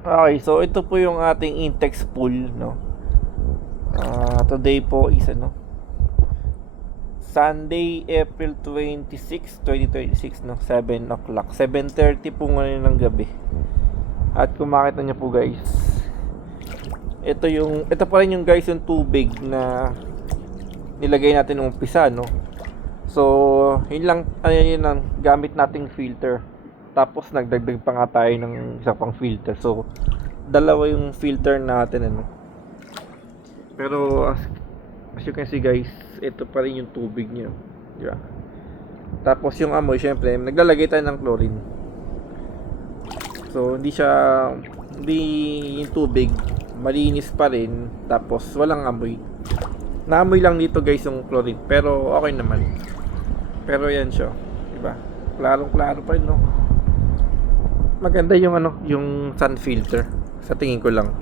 Okay, so ito po yung ating Intex pool, no? Today po is Sunday, April 26, 2026, no? 7 o'clock. 7:30 po ngayon ng gabi. At kung makita niyo po guys, ito pa rin yung guys yung tubig na nilagay natin nung umpisa, no? So, yun lang, yun ang gamit nating filter. Tapos nagdagdag pa nga tayo ng isa pang filter. So, dalawa yung filter natin, Pero as you can see guys, ito pa rin yung tubig niya, di ba? Tapos yung amoy, syempre, naglalagay tayo ng chlorine. So, hindi yung tubig malinis pa rin, tapos walang amoy. Naamoy lang dito guys yung chlorine, pero okay naman. Pero yan siya, di ba? Klarong-klaro pa rin, no? Maganda yung yung sun filter sa tingin ko lang.